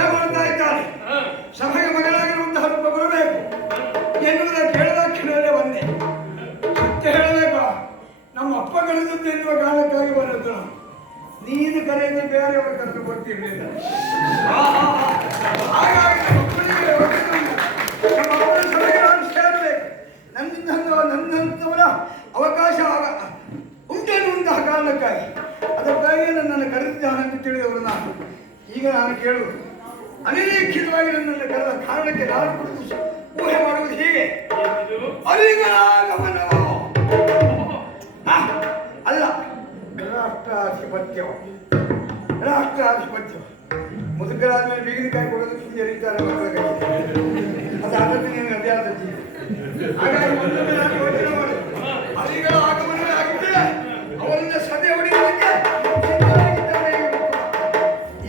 ಸಭೆ ಮಾಡ್ತಾ ಇದ್ದಾನೆ. ಸಭೆಗೆ ಮಗನಾಗಿರುವಂತಹ ರೂಪ ಬರಬೇಕು ಎನ್ನುವುದ ಕೇಳಿದ ಕ್ಷಣವೇ ಬಂದೆ. ಸತ್ಯ ಹೇಳಬೇಕು, ನಮ್ಮ ಅಪ್ಪ ಕಳೆದದ್ದು ಎನ್ನುವ ಕಾರಣಕ್ಕಾಗಿ ಬರದ್ದು. ನೀನು ಕರೆಯದೆ ಬೇರೆಯವರು ಕರೆದು ಕೊಡ್ತಿರ್ಲಿಲ್ಲ. ಹಾಗಾಗಿ ನಮ್ಮ ಅಪ್ಪನ ಸಭೆಗೆ ನಾನು ಸೇರಬೇಕು. ನನ್ನಂತವರ ಅವಕಾಶ ಉಂಟೆನ್ನುವಂತಹ ಕಾರಣಕ್ಕಾಗಿ ಅದಕ್ಕಾಗಿ ನನ್ನನ್ನು ಕರೆದಿದ್ದಾನೆಂದು ತಿಳಿದವರು ನಾನು. ಈಗ ನಾನು ಕೇಳುವುದು, ಅನಿರೀಕ್ಷಿತವಾಗಿ ನನ್ನನ್ನು ಕರೆದ ಕಾರಣಕ್ಕೆ ನಾನು ಕುರಿತು ಊಹೆ ಮಾಡುವುದು ಹೀಗೆ. ಅರಿಗನಾಗಮನವು ಅಲ್ಲ, ರಾಷ್ಟ್ರಾಧಿಪತ್ಯ. ಮುದುಕರಾದ ಮೇಲೆ ಬೀಗರಿಕಾಯಿ ಕೊಡೋದು ಹಿಂದೆ ಎರೀತಾರೆ ಮಕ್ಕಳ ಕೈ. ಅದು ಅದಕ್ಕೆ ನಿನಗೆ ಅಭ್ಯಾಸ. ಹಾಗಾಗಿ ಮುಂದೊಮ್ಮೆ ನಾನು ಯೋಚನೆ ಮಾಡಿ ಅರಿಗಳ ಆಗಮನವೇ ಆಗಿದ್ದರೆ ಅವರಿಂದ ಸಭೆ ಹೊಡೆಯಲಿಕ್ಕೆ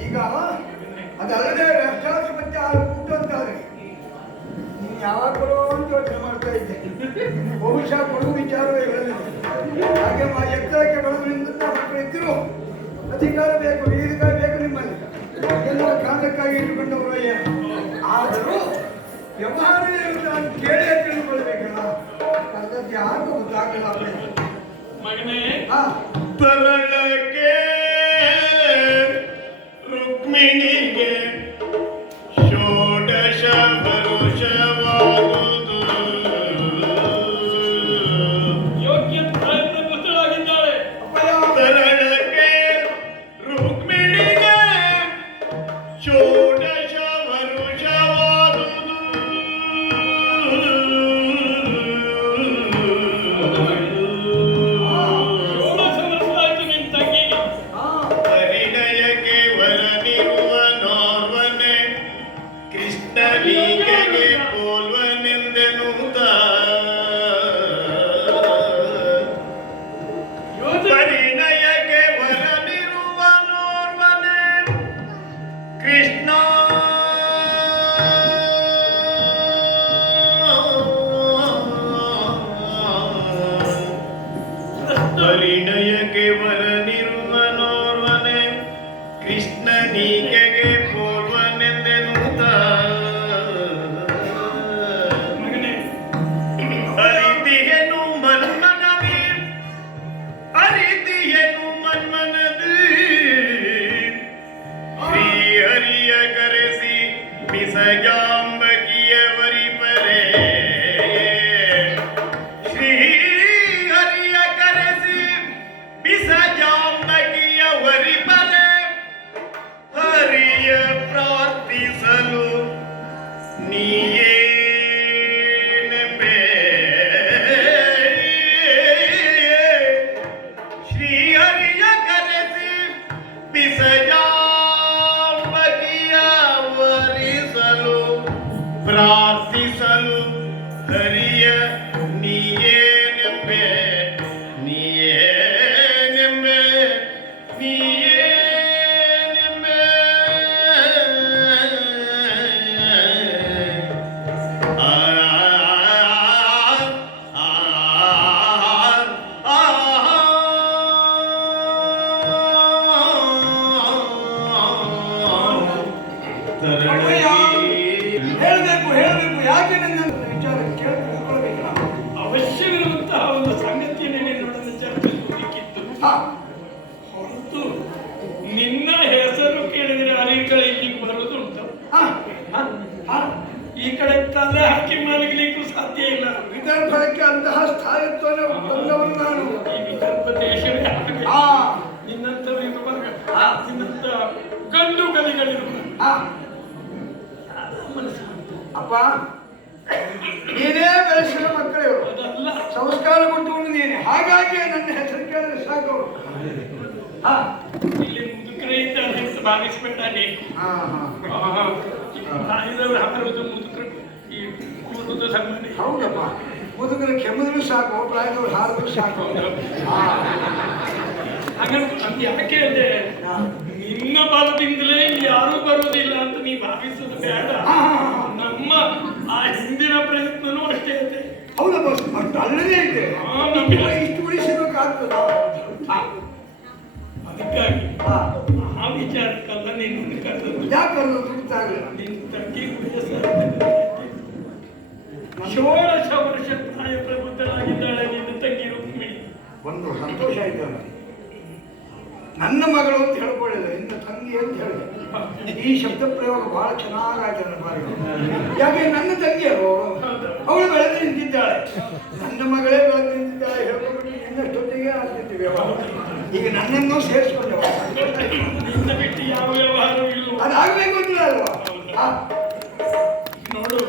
ಈಗ ಅದಲ್ಲದೆ ರಾಷ್ಟ್ರಾಧಿಪತ್ಯ ಉಂಟು ಅಂತಾದ್ರೆ ನೀನು ಯಾವಾಗ ಕೊಡೋ ಅಂತ ಯೋಚನೆ ಮಾಡ್ತಾ ಇದ್ದೆ. ಬಹುಶಃ ಕೊಡುವ ವಿಚಾರವೇ ಇರಲಿಲ್ಲ. ಹಾಗೆ ಎತ್ತರಕ್ಕೆ ಬರೋದ್ರಿಂದ ಮಕ್ಕಳು ಎತ್ತಿರು ಅಧಿಕಾರ ಬೇಕು, ಬೀಗರಿಕಾಯಿ ಬೇಕು ನಿಮ್ಮಲ್ಲಿ ಎಲ್ಲ ಕಾರಣಕ್ಕಾಗಿ ಇಟ್ಟುಕೊಂಡವರು ಏನು. ಆದರೂ ವ್ಯವಹಾರ ನಾನು ಕೇಳಿ ತಿಳಿದುಕೊಳ್ಬೇಕಲ್ಲ, ಅದಕ್ಕೆ ಯಾಕೆ ಗೊತ್ತಾಗಲ್ಲ. ತರಳಕ್ಕೆ ರುಕ್ಮಿಣಿಗೆ ಷೋಡಶ ವರುಷವಾಗುವುದು. ಯೋಗ್ಯ ಪುತ್ರಳಾಗಿದ್ದಾಳೆ. ತರಳಕ್ಕೆ ರುಕ್ಮಿಣಿಗೆ ಷೋಡಶ ವರುಷವಾಗುವುದು. ಪರಿಣಯಕ್ಕೆ ವರನಿರುವ ನೋರ್ವನೆ ಕೃಷ್ಣನಿಗೆ ಪೋಲ್ವನೆಂದೆನುತ. ಪರಿಣಯಕ್ಕೆ ವರನಿರುವ ನೋರ್ವನೆ ಕೃಷ್ಣ ಪರಿಣಯಕ್ಕೆ ವರನಿರುವ ನೋರ್ವನೆ ಕೃಷ್ಣನಿಗೆ ಪೂರ್ವನೆಂದೆನುತ. ಅರಿತಿಯನು ಮನ್ಮನದಿ, ಅರಿತಿಯನು ಮನ್ಮನದಿ ಶ್ರೀಹರಿಯ ಕರೆಸಿ ಬಿಸಜಾಂಬಕಿಯ ವರಿಪರೆ. ಶ್ರೀಹರಿಯ ಕರೆಸಿ ಬಿಸಜಾಂಬಕಿಯ ವರಿಪರೆ ಹರಿಯ ಪ್ರಾರ್ಥಿಸಲು ನೀಯೇನೆಂಬೆ. ಶ್ರೀಹರಿಯ ಕರೆಸಿ ಬಿಸಜಾಂಬಕಿಯ ವರಿಸಲು ಪ್ರಾರ್ಥಿಸಲು ಹರಿಯ ನೀಯೇನೆಂಬೆ. ನೀಯೇನೆಂಬೆ ನೀಯೇನೆಂಬೆ. ಹೇಳಬೇಕು ಯಾಕೆ ನನ್ನ ವಿಚಾರ ಕೇಳಿ ತಿಳ್ಕೊಳ್ಬೇಕು. ಅವಶ್ಯವಿರುವಂತಹ ಒಂದು ಸಂಗತಿಯನ್ನೇ ನಿನ್ನೊಡನೆ ಚರ್ಚಿಸಬೇಕಿತ್ತು. ಹೊರತು ನಿನ್ನ ಹೆಸರು ಕೇಳಿದರೆ ಅರಿಗಳು ಇಲ್ಲಿಗೆ ಬರುವುದುಂಟು. ಈ ಕಡೆ ತಲೆ ಹಾಕಿ ಮಲಗಲಿಕ್ಕೂ ಸಾಧ್ಯ ಇಲ್ಲ. ವಿದರ್ಭಕ್ಕೆ ಅಂತಹ ಸ್ಥಾಯಿತ್ವನೇ ಬಂದವನು ನಾನು. ಈ ವಿದರ್ಭ ದೇಶವೇ ಹಾಗೆ. ನಿನ್ನಂಥವರಿಗೆ ನಿನ್ನಂಥ ಗಂಡು ಗಲಿಗಳಿರುವ ಮನಸ್ಸು. ಅಪ್ಪ, ನೀನೇ ಬೆಳೆಸಿದ ಮಕ್ಕಳು, ಅದಲ್ಲ ಸಂಸ್ಕಾರ ಕೊಟ್ಟವನು ನೀನೆ. ಹಾಗಾಗಿ ನನ್ನ ಹೆಸರು ಕೇಳಿದ್ರೆ ಸಾಕು. ಇಲ್ಲಿ ಮುದುಕರೇ ಇದ್ದಾರೆ ಅಂತ ಭಾವಿಸಬೇಡ ನೀನು. ತಾಯಿದವರು ಹಾಕಿರೋದು ಮುದುಕರು ಈ ಕೂರುವುದು ಸಂಬಂಧ. ಹೌದಪ್ಪ, ಮುದುಕರು ಕೆಮ್ಮಿದ್ರು ಸಾಕು, ಪ್ರಾಯದವ್ರು ಹಾರಿದ್ರು ಸಾಕು. ಹಾಗಂತ ಅದು ಯಾಕೆ ಹೇಳಿದೆ, ನಿನ್ನ ಬಲದಿಂದಲೇ ಯಾರೂ ಬರುವುದಿಲ್ಲ ಅಂತ ನೀ ಭಾವಿಸೋದು ಬೇಡ. ನಮ್ಮ ಆ ಹಿಂದಿನ ಪ್ರಯತ್ನನೂ ಅಷ್ಟೇ ಇದೆ. ಹೌದಪ್ಪ, ಅಷ್ಟು ಅಲ್ಲದೇ ಇದೆ. ಇಷ್ಟು ಉಳಿಸಬೇಕಾಗ್ತದ. ಅದಕ್ಕಾಗಿ ಆ ವಿಚಾರಕ್ಕೆಲ್ಲ ನಿನ್ನ ಕರೆದದ್ದು. ಯಾಕಂದ್ರೆ ದುಡ್ತಾಗಲಿಲ್ಲ. ನಿನ್ನ ತಂಗಿ ಷೋಡಶ ವರ್ಷ ಪ್ರಾಯ ಪ್ರಬುದ್ಧರಾಗಿದ್ದಾಳೆ ನಿನ್ನ ತಂಗಿ ರುಕ್ಮಿಣಿ. ಒಂದು ಸಂತೋಷ ಆಯ್ತು ನನಗೆ. ನನ್ನ ಮಗಳು ಅಂತ ಹೇಳ್ಕೊಳ್ಳಿಲ್ಲ, ನಿನ್ನ ತಂಗಿ ಅಂತ ಹೇಳಿದೆ. ಈ ಶಬ್ದ ಪ್ರಯೋಗ ಬಹಳ ಚೆನ್ನಾಗಾಯ್ತು ನನ್ನ ಬಾರಿ. ಯಾಕೆ ನನ್ನ ತಂಗಿ ಅಲ್ವ ಅವಳು ಬೆಳೆದು ನಿಂತಿದ್ದಾಳೆ, ನನ್ನ ಮಗಳೇ ಬೆಳೆದು ನಿಂತಿದ್ದಾಳೆ ಹೇಳ್ಕೊಂಡು ನಿನ್ನಷ್ಟೊತ್ತಿಗೆ ಆಗ್ತಿದ್ದೀವಿ. ಈಗ ನನ್ನನ್ನು ಸೇರಿಸ್ಕೊಂಡೆ ನಿನ್ನ ಬಿಟ್ಟು ಯಾವ ವ್ಯವಹಾರವೂ ಇಲ್ಲ. ಅದಾಗಬೇಕು ಅಂತ ಅಲ್ವಾ? ನೋಡು,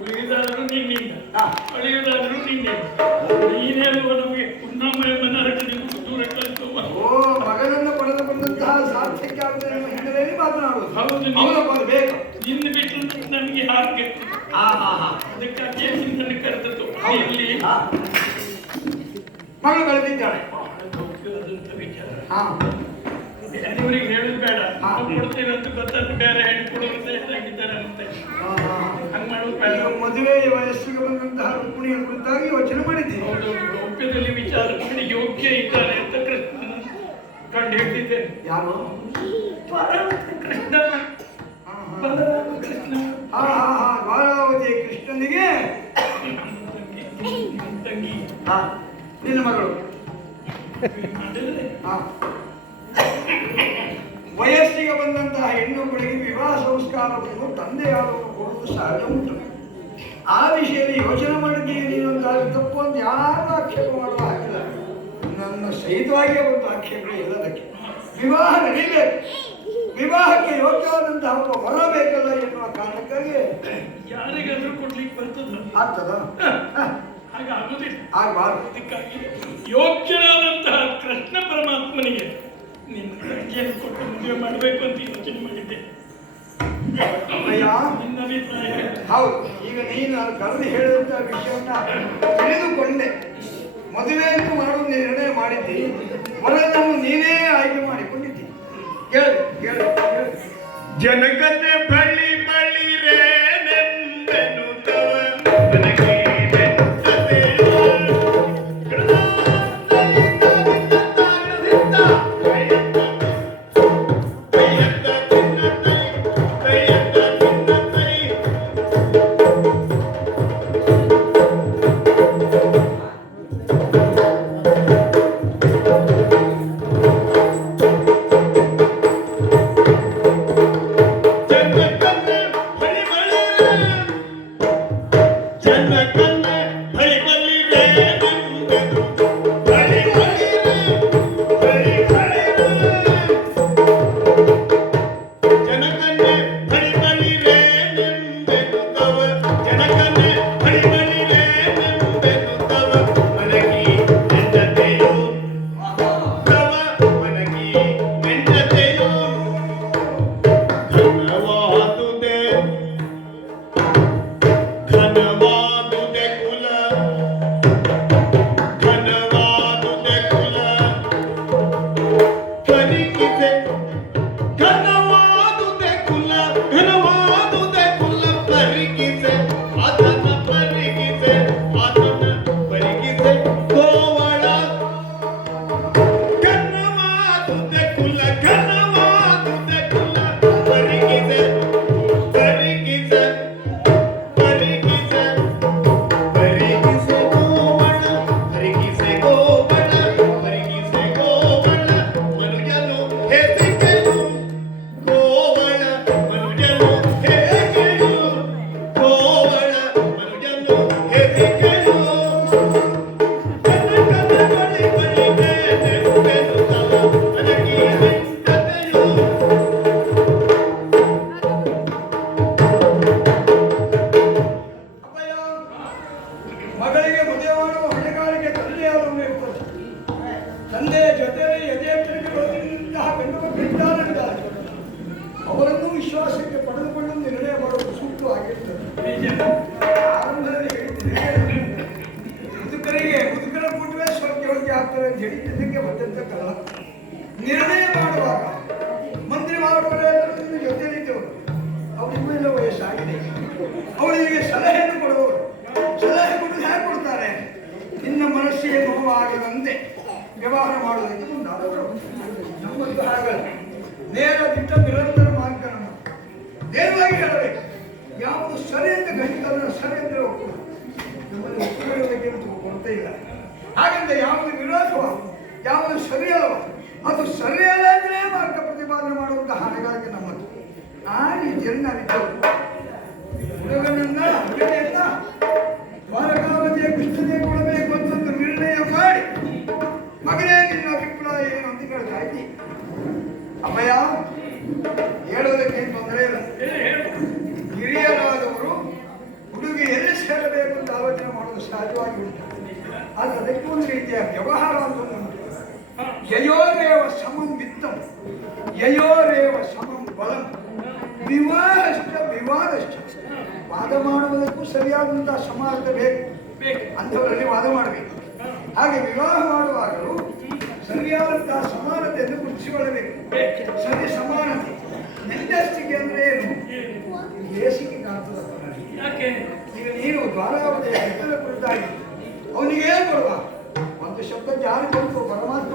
ಉಳಿದಾದರೂ ನಿನ್ನಿಂದ, ಹಾ. ಅಳಿಯುವುದಾದರೂ ನಿನ್ನೆ. ನೀನೇ ಅಲ್ವ ನಮಗೆ ಉನ್ನಮಯನ ನರಕದಿಂದ ದೂರ ಕಲಿತು. ಓ, ಮಗನನ್ನು ಪಡೆದುಕೊಂಡಂತಹ ಸಾರ್ಥಕ್ಯ ಆಗುತ್ತದೆ ಎಂಬ ಹಿನ್ನೆಲೆಯಲ್ಲಿ ಮಾತನಾಡುವುದು. ಹೌದು, ಅವನು ಬೇಕು. ನಿನ್ನ ಬಿಟ್ಟು ನನಗೆ ಹಾಗೆ ಅದಕ್ಕಾಗಿ ನಿನ್ನನ್ನು ಕರೆದದ್ದು. ಇಲ್ಲಿ ಮಗಳು ಬೆಳೆದಿದ್ದಾಳೆ. ಬೇರೆಯವರಿಗೆ ಹೇಳುದು ಬೇಡ, ಕೊಡ್ತೀರಂತ ಗೊತ್ತಂತ ಬೇರೆ ಹೆಣ್ಣು ಕೊಡುವ ತಯಾರಾಗಿದ್ದಾರೆ ಅಂತೆ. ಹಂಗ ಮಾಡೋದು ಬೇಡ. ಮದುವೆ ವಯಸ್ಸಿಗೆ ಬಂದಂತಹ ರುಕ್ಮಿಣಿಯ ಕುರಿತಾಗಿ ಯೋಚನೆ ಮಾಡಿದ್ದೀನಿ. ಒಪ್ಪಿದಲ್ಲಿ ವಿಚಾರ ಮಾಡಿ ಯೋಗ್ಯ ಇದ್ದಾರೆ ಅಂತ ಕೃಷ್ಣನ ಕಂಡು ಹೇಳ್ತಿದ್ದೇನೆ. ಯಾರು? ಕೃಷ್ಣ, ಕೃಷ್ಣ. ದ್ವಾರಾವತಿ ಕೃಷ್ಣನಿಗೆ ತಂಗಿ ನಿನ್ನ ಮಗಳು. ವಯಸ್ಸಿಗೆ ಬಂದಂತಹ ಹೆಣ್ಣುಗಳಿಗೆ ವಿವಾಹ ಸಂಸ್ಕಾರವನ್ನು ತಂದೆಯಾದವರು ಕೊಡುವುದು ಸಹಜ ಉಂಟು. ಆ ವಿಷಯದಲ್ಲಿ ಯೋಚನೆ ಮಾಡಿದ್ದೀವಿ ನೀನೊಂದಾಗಿ ತಪ್ಪು ಅಂತ ಯಾರು ಆಕ್ಷೇಪ ಮಾಡುವ ಹಾಗಿಲ್ಲ. ನನ್ನ ಸಹಿತವಾಗಿ ಒಂದು ಆಕ್ಷೇಪ ಇಲ್ಲದಕ್ಕೆ ವಿವಾಹ ನಡೀಬೇಕು. ವಿವಾಹಕ್ಕೆ ಯೋಗ್ಯವಾದಂತಹ ಒಬ್ಬ ವರ ಬೇಕಲ್ಲ ಎನ್ನುವ ಕಾರಣಕ್ಕಾಗಿ ಯಾರಿಗಾದ್ರೂ ಕೊಡ್ಲಿಕ್ಕೆ ಬರ್ತದ? ಆಗ್ತದ? ಹಾಗಾಗುದಿಲ್ಲ. ಆಗಬಾರ್ದು. ಅದಕ್ಕಾಗಿ ಯೋಗ್ಯನಾದಂತಹ ಕೃಷ್ಣ ಪರಮಾತ್ಮನಿಗೆ ನಿನ್ನ ತಂಗಿಯನ್ನು ಕೊಟ್ಟು ಮದುವೆ ಮಾಡಬೇಕು ಅಂತ ಯೋಚನೆ ಮಾಡಿದ್ದೆ. ನಿನ್ನ ಅಭಿಪ್ರಾಯ? ಹೌದು. ಈಗ ನೀನು ಅದು ಕರೆದು ಹೇಳಿದಂತಹ ವಿಷಯವನ್ನ ತಿಳಿದುಕೊಂಡೆ. ಮದುವೆ ಅಂತೂ ಮಾಡುವ ನಿರ್ಣಯ ಮಾಡಿದ್ದಿ, ವರನನ್ನು ನೀನೇ ಆಯ್ಕೆ ಮಾಡಿಕೊಂಡಿದ್ದಿ. ಕೇಳು ಕೇಳು ಕೇಳು. ಜನಕತೆ ಬಳಿ ಬಳಿರೇನೆಂಬೆನು ತವ ನಿರ್ಣಯ ಮಾಡುವಾಗ ಮಂತ್ರಿ ಮಾಡುವವರೆಲ್ಲರೂ ಜೊತೆಲಿದ್ದವರು ಅವರಿಗೆಲ್ಲ ವಯಸ್ಸಾಗಿದೆ. ಅವರಿಗೆ ಸಲಹೆಯನ್ನು ಕೊಡುವವರು ಸಲಹೆ ಕೊಟ್ಟು ಹೇಗೆ ಕೊಡ್ತಾರೆ? ನಿನ್ನ ಮನಸ್ಸಿಗೆ ನೋವಾಗದಂತೆ ವ್ಯವಹಾರ ಮಾಡುವುದಕ್ಕೆ ಮುಂದಾದವರು. ನಮ್ಮಂತೂ ಹಾಗಲ್ಲ, ನೇರ ದಿಟ್ಟ ಬಿಟ್ಟ ನಿರಂತರ ಮಾರ್ಗ ನಮ್ಮ ನೇರವಾಗಿ ಹೇಳಬೇಕು. ಯಾವುದು ಸರಿ ಅಂತ ಗಣಿತವನ್ನು ಸರಿ ಅಂದ್ರೆ ಒಪ್ಪುದು. ನಮ್ಮಲ್ಲಿ ಒಪ್ಪುಗಳಿಗೆ ಕೊಡ್ತಾ ಇಲ್ಲ. ಹಾಗಂತ ಯಾವುದು ವಿರೋಧವ, ಯಾವುದು ಸರಿಯಲ್ಲವ, ಅದು ಸರಿಯಲ್ಲ ಅಂದ್ರೆ ಮಾರ್ಗ ಪ್ರತಿಪಾದನೆ ಮಾಡುವಂತಹ ಹಾಗಾಗಿ ನಮ್ಮದು. ಆ ರೀತಿಯಲ್ಲಿ ನಾವಿದ್ದೆವು. ಹುಡುಗನನ್ನ ಹುಡುಗಿಯನ್ನ ದ್ವಾರಕಾವತಿಯ ಕೃಷ್ಣನೇ ಕೊಡಬೇಕು ಅಂತ ನಿರ್ಣಯ ಮಾಡಿ, ಮಗನೇ ನಿನ್ನ ಅಭಿಪ್ರಾಯ ಏನು ಅಂತ ಕೇಳ್ತಾ ಇದ್ದಿ. ಅಮ್ಮಯ್ಯ, ಹೇಳುವುದಕ್ಕೆ ತೊಂದರೆ ಇಲ್ಲ. ಹಿರಿಯರಾದವರು ಹುಡುಗಿ ಎಲ್ಲಿ ಸೇರಬೇಕು ಅಂತ ಆಲೋಚನೆ ಮಾಡೋದು ಸಹಜವಾಗಿ ಉಂಟು. ಆದರೆ ಅದಕ್ಕೆ ಒಂದು ರೀತಿಯ ವ್ಯವಹಾರ ಅಂತ ಉಂಟು. ಯಯೋರೇವ ಸಮಂ ವಿತ್ತಂ, ಯಯೋರೇವ ಸಮಂ ಬಲಂ, ವಿವಾಹಶ್ಚ ವಿವಾದಶ್ಚ. ವಾದ ಮಾಡುವುದಕ್ಕೂ ಸರಿಯಾದಂತಹ ಸಮಾರ್ಥ ಬೇಕು. ಅಂಥವರಲ್ಲಿ ವಾದ ಮಾಡಬೇಕು. ಹಾಗೆ ವಿವಾಹ ಮಾಡುವಾಗಲೂ ಸರಿಯಾದಂತಹ ಸಮಾನತೆಯನ್ನು ಗುರುತಿಸಿಕೊಳ್ಳಬೇಕು. ಸರಿ ಸಮಾನತೆ ನೆಂಟಸ್ಟಿಗೆ ಅಂದ್ರೆ ಏನು? ಬೇಸಿಗೆ ಕಾಣ್ತದ. ಈಗ ನೀನು ದ್ವಾರಾವತಿಯ ಹೆಸರ ಕುರಿತಾಗಿ ಅವನಿಗೆ ಕೊಡುವ ಒಂದು ಶಬ್ದ ಜಾರಿ ಬಂತು, ಪರಮಾತ್ಮ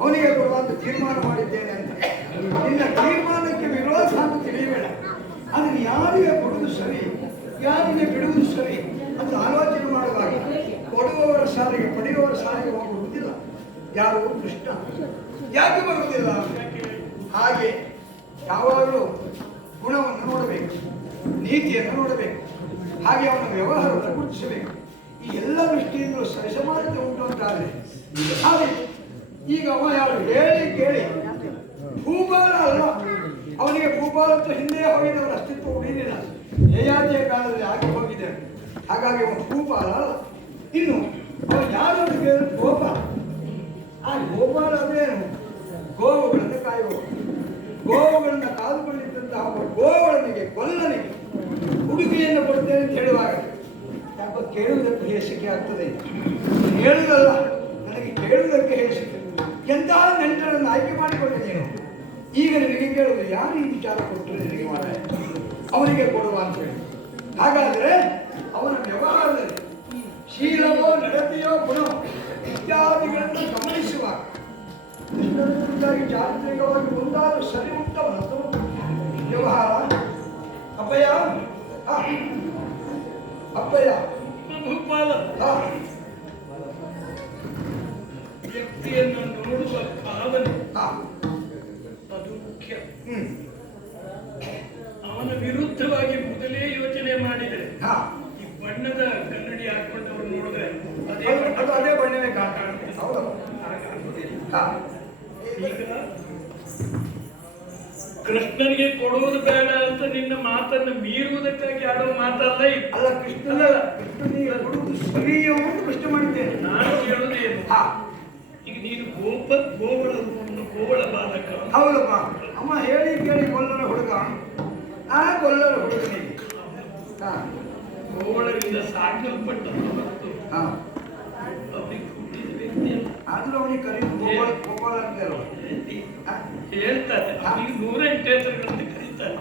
ಅವನಿಗೆ ಕೊಡುವ ಅಂತ ತೀರ್ಮಾನ ಮಾಡಿದ್ದೇನೆ ಅಂತ. ನಿನ್ನ ತೀರ್ಮಾನಕ್ಕೆ ವಿರೋಧ ಅಂತ ತಿಳಿಯಬೇಡ. ಅದನ್ನು ಯಾರಿಗೆ ಕೊಡುವುದು ಸರಿ, ಯಾರಿಗೆ ಬಿಡುವುದು ಸರಿ ಅಂತ ಆಲೋಚನೆ ಮಾಡುವಾಗ ಕೊಡುವವರ ಸಾಲಿಗೆ ಪಡೆಯುವವರ ಸಾಲಿಗೆ ಹೋಗುವುದಿಲ್ಲ. ಯಾರು? ಕೃಷ್ಣ. ಯಾಕೆ ಬರುವುದಿಲ್ಲ? ಹಾಗೆ ಯಾವಾಗಲೂ ಗುಣವನ್ನು ನೋಡಬೇಕು, ನೀತಿಯನ್ನು ನೋಡಬೇಕು, ಹಾಗೆ ಅವನ ವ್ಯವಹಾರವನ್ನು ಗುರುತಿಸಬೇಕು. ಈ ಎಲ್ಲ ದೃಷ್ಟಿಯಿಂದಲೂ ಸರಿಸಮಾನತೆ ಉಂಟು ಅಂತಾದರೆ ಹಾಗೆ ಈಗ ಅವ ಯಾರು ಹೇಳಿ ಕೇಳಿ ಭೂಪಾಲ ಅಲ್ಲ, ಅವನಿಗೆ ಭೂಪಾಲ ಅಂತ ಹಿಂದೆ ಹೋಗಿದ್ದವರ ಅಸ್ತಿತ್ವ ಉಳಿದಿಲ್ಲ. ಯಯಾತಿಯ ಕಾಲದಲ್ಲಿ ಆಗಿ ಹೋಗಿದ್ದೇನೆ. ಹಾಗಾಗಿ ಅವನು ಭೂಪಾಲ ಅಲ್ಲ. ಇನ್ನು ಅವನು ಯಾರು ಅಂತ ಕೇಳಿದ್ರೆ ಗೋಪಾಲ. ಆ ಗೋಪಾಲ ಅಂದ್ರೇನು? ಗೋವುಗಳನ್ನು ಕಾಯುವವರು. ಗೋವುಗಳನ್ನು ಕಾದುಕೊಂಡಿದ್ದಂತಹ ಗೋವಳನಿಗೆ ಕೊಲ್ಲನಿಗೆ ಹುಡುಗಿಯನ್ನು ಕೊಡ್ತೇನೆ ಅಂತ ಹೇಳುವಾಗ ಯಾಕೋ ಕೇಳುವುದಕ್ಕೆ ಹೇಸಿಕೆ ಆಗ್ತದೆ. ಹೇಳುವುದಲ್ಲ, ನನಗೆ ಕೇಳುವುದಕ್ಕೆ ಹೇಸಿಕೆ. ಎಂತಹ ನೆಂಟರನ್ನು ಆಯ್ಕೆ ಮಾಡಿಕೊಂಡೆ ನೀನು. ಈಗ ನಿನಗೆ ಕೇಳುವುದು ಯಾರು ಈ ವಿಚಾರ ಕೊಟ್ಟರೆ ನಿನಗೆ ಮಾಡ ಅವನಿಗೆ ಕೊಡುವ ಅಂತ ಹೇಳಿ. ಹಾಗಾದರೆ ಅವನ ವ್ಯವಹಾರದಲ್ಲಿ ಶೀಲವೋ ನಡತೆಯೋ ಗುಣವೋ ಇತ್ಯಾದಿಗಳನ್ನು ಗಮನಿಸುವಾಗ ಕೃಷ್ಣನಿಂದಾಗಿ ಚಾರಿತ್ರಿಕವಾಗಿ ಒಂದಾದರೂ ಸರಿ ಉಂಟವನದ್ದು ವ್ಯವಹಾರ. ಅಪ್ಪಯ್ಯ, ಅಪ್ಪಯ್ಯ, ಭೂಪಾಲ ವ್ಯಕ್ತಿಯನ್ನು ನೋಡುವ ಭಾವನೆ ಅದು ಮುಖ್ಯ. ಅವನ ವಿರುದ್ಧವಾಗಿ ಮೊದಲೇ ಯೋಚನೆ ಮಾಡಿದರೆ ಈ ಬಣ್ಣದ ಕನ್ನಡಿ ಹಾಕೊಂಡವರು ನೋಡಿದ್ರೆ ಅದೇ ಬಣ್ಣವೇ ಕಾಣುತ್ತೆ. ಈಗ ಕೃಷ್ಣನಿಗೆ ಕೊಡುವುದು ಬೇಡ ಅಂತ ನಿನ್ನ ಮಾತನ್ನು ಮೀರುವುದಕ್ಕಾಗಿ ಆಡೋ ಮಾತಲ್ಲ ಇದು. ಅಲ್ಲ, ಕೃಷ್ಣನಿಗೆ ಕೊಡುವುದು ಸರಿಯೋ ಅಂತ ಪ್ರಶ್ನೆ ಮಾಡಿದ್ದೇನೆ. ನಾನು ಕೇಳುವುದೇನು, ಈಗ ನೀನು ಗೋವಳ ಬಾಲಕ. ಹೌದಪ್ಪ. ಅಮ್ಮ ಹೇಳಿ ಕೇಳಿ ಗೊಲ್ಲರ ಹುಡುಗ, ಆ ಗೊಲ್ಲರ ಹುಡುಗನಿಗೆ ಗೋವಳರಿಂದ ಸಾಕಲ್ಪಟ್ಟ ಮತ್ತು ಅವನಿಗೆ ಹುಟ್ಟಿದ ವ್ಯಕ್ತಿ ಆದ್ರೂ ಅವನಿಗೆ ಕರೀದು ಗೋಪಾಲ ಅಂತ ಹೇಳ್ತಾರೆ. ಅವನಿಗೆ 108 ಹೆಸರುಗಳಂತ ಕರೀತಾರೆ.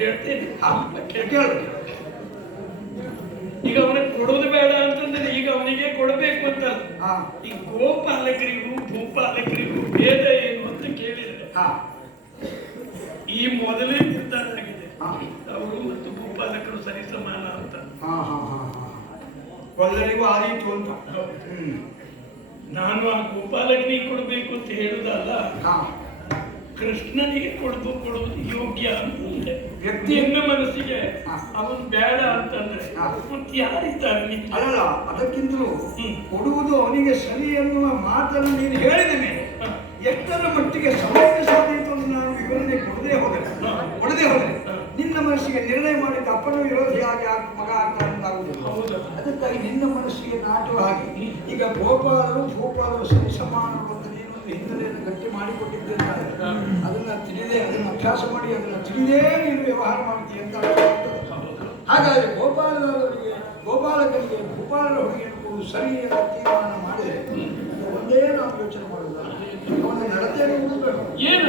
ಹೇಳ್ತೇನೆ, ಕೇಳು. ಈಗ ಅವನಿಗೆ ಕೊಡೋದು ಬೇಡ ಅಂತಂದ್ರೆ ಈಗ ಅವನಿಗೆ ಕೊಡಬೇಕು ಅಂತ. ಈ ಗೋಪಾಲಕರಿಗೂ ಭೂಪಾಲಕರಿಗೂ ಭೇದ ಏನು ಅಂತ ಕೇಳಿದ್ರೆ ಈ ಮೊದಲೇ ನಿರ್ಧಾರ ಆಗಿದೆ. ಅವರು ಮತ್ತು ಭೂಪಾಲಕರು ಸರಿ ಸಮಾನ ಅಂತ. ಗೊಲ್ಲರಿಗೂ ಆದೀತು ಅಂತ. ನಾನು ಆ ಗೋಪಾಲಕನಿಗೆ ಕೊಡಬೇಕು ಅಂತ ಹೇಳುದಲ್ಲ, ಕೃಷ್ಣನಿಗೆ ಕೊಡುವುದು ಯೋಗ್ಯ ಅಂತಂದ್ರೆ ವ್ಯಕ್ತಿಯನ್ನ ಮನಸ್ಸಿಗೆ ಅವನು ಬೇಡ ಅಂತಂದ್ರೆ ಮತ್ತೆ ಯಾರಿದ್ದಾರೆ? ಅಲ್ಲ, ಅದಕ್ಕಿಂತಲೂ ಕೊಡುವುದು ಅವನಿಗೆ ಸರಿ ಎನ್ನುವ ಮಾತನ್ನು ನೀನು ಹೇಳಿದ ಮೇಲೆ ಎಷ್ಟರ ಮಟ್ಟಿಗೆ ಸಮಸ್ಯೆ ಸಾಧಿತು ಅಂತ ನಾನು ವಿವರಣೆ ಕೊಡದೆ ಹೋದರೆ ನಿನ್ನ ಮನಸ್ಸಿಗೆ ನಿರ್ಣಯ ಮಾಡಿದ ಅಪ್ಪನ ವಿರೋಧಿಯಾಗಿ ಮಗ ಆಗ್ತಾನೆ ಅಂತಾಗುವುದಿಲ್ಲ. ಅದಕ್ಕಾಗಿ ನಿನ್ನ ಮನಸ್ಸಿಗೆ ನಾಟುವ ಹಾಗೆ ಈಗ ಗೋಪಾಲರು ಭೂಪಾಲರು ಸರಿ ಸಮಾನರು ಅಂತ ನೀನೊಂದು ಹಿನ್ನೆಲೆಯನ್ನು ಗಟ್ಟಿ ಮಾಡಿಕೊಟ್ಟಿದ್ದೇನೆ. ಅದನ್ನ ತಿಳಿದೇ, ಅದನ್ನು ಅಭ್ಯಾಸ ಮಾಡಿ ಅದನ್ನು ತಿಳಿದೇ ನೀನು ವ್ಯವಹಾರ ಮಾಡ್ತೀಯ ಅಂತ ಅರ್ಥವಾಗ್ತದೆ. ಹಾಗಾದ್ರೆ ಗೋಪಾಲಕರಿಗೆ ಭೂಪಾಲರ ಹುಡುಗಿಯನ್ನು ಕೊಡುವುದು ಸರಿ ಅಂತ ತೀರ್ಮಾನ ಮಾಡಿದರೆ ಒಂದೇ ನಾವು ಯೋಚನೆ ಮಾಡುವುದಲ್ಲ, ಅವನ ನಡತೆಯನ್ನು ಹುಡುಕಬೇಕು. ಏನು